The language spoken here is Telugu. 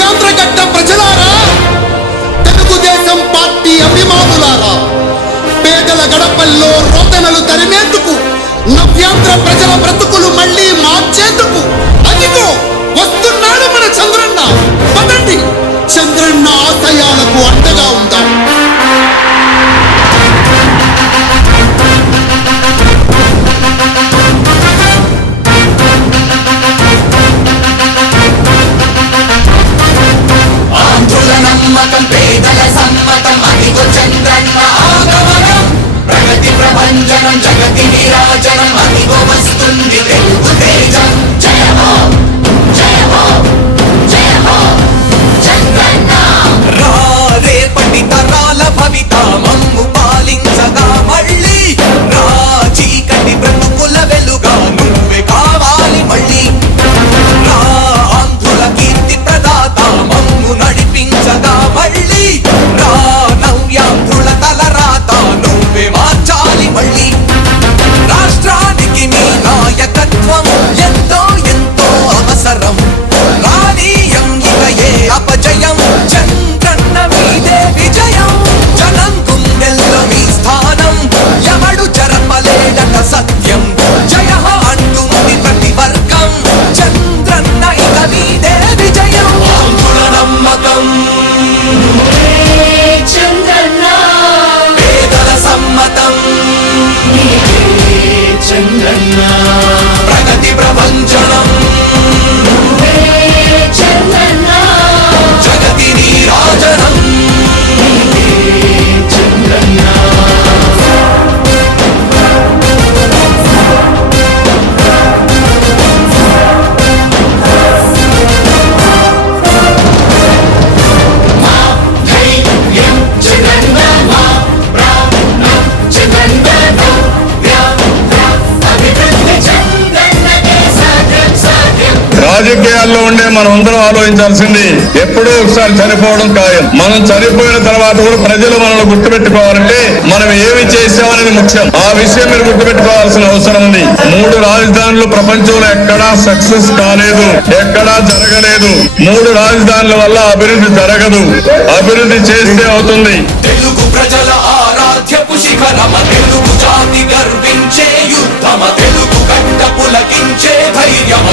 నవ్యాంధ్ర గడ్డ ప్రజలారా, తెలుగుదేశం పార్టీ అభిమానులారా, పేదల గడపల్లో రోదనలు తరిమేందుకు, నవ్యాంధ్ర ప్రజల బ్రతుకులు మళ్ళీ మార్చేందుకు అదిగో వస్తున్నాడు మన చంద్రన్న. పదండి, చంద్రన్న ఆశయాలకు అండగా ఉందాం. నమ్మకం పేదల సమ్మతం అదిగో చంద్రన్న ఆగమనం. ప్రగతి ప్రభంజనం జగతి నీరాజనం అదిగో వస్తుంది తెలుగు తేజం. జయ హో జయ హో జయ హో చంద్రన్న. రా రేపటి తరాల భవిత మమ్ము పాలించగా మళ్ళీ, రా చీకటి బ్రతుకుల వెలుగా నువ్వే కావాలి మళ్ళీ. రా ఆంధ్రుల కీర్తి ప్రదాత మమ్ము నడిపించగా మళ్ళీ, రా నవ్యాంధ్రుల తలరాత నువ్వే మార్చాలి మళ్ళీ. రాష్ట్రానికి నీ నాయకత్వం ఎంతో ఎంతో అవసరం. రానీయం ఇక ఏ అపజయం, చంద్రన్న మీదే విజయం. జనం గుండెల్లో మీ స్థానం ఎవడు జరపలేడట సత్యం. జయ హో అంటుంది ప్రతి వర్గం, చంద్రన్న ఇక మీదే విజయం. ఆంధ్రుల నమ్మకం చంద్రన్న, పేదల సమ్మతం చంద్రన్న, ప్రగతి ప్రభంజనం చంద్రన్న, జగతి నీరాజనం చంద్రన్న. రాజకీయాల్లో ఉండే మనం అందరం ఆలోచించాల్సింది, ఎప్పుడో ఒకసారి చనిపోవడం ఖాయం. మనం చనిపోయిన తర్వాత కూడా ప్రజలు మనల్ని గుర్తుపెట్టుకోవాలంటే మనం ఏమి చేసామనేది ముఖ్యం. ఆ విషయం మీరు గుర్తుపెట్టుకోవాల్సిన అవసరం ఉంది. 3 రాజధానులు ప్రపంచంలో ఎక్కడా సక్సెస్ కాలేదు, ఎక్కడా జరగలేదు. 3 రాజధానుల వల్ల అభివృద్ధి జరగదు, అభివృద్ధి చేస్తే అవుతుంది. తెలుగు ప్రజల ఆరాధ్యపు శిఖరమ, తెలుగు జాతి గర్వించే యుద్ధమ, తెలుగు గడ్డ పులకించే ధైర్యమ.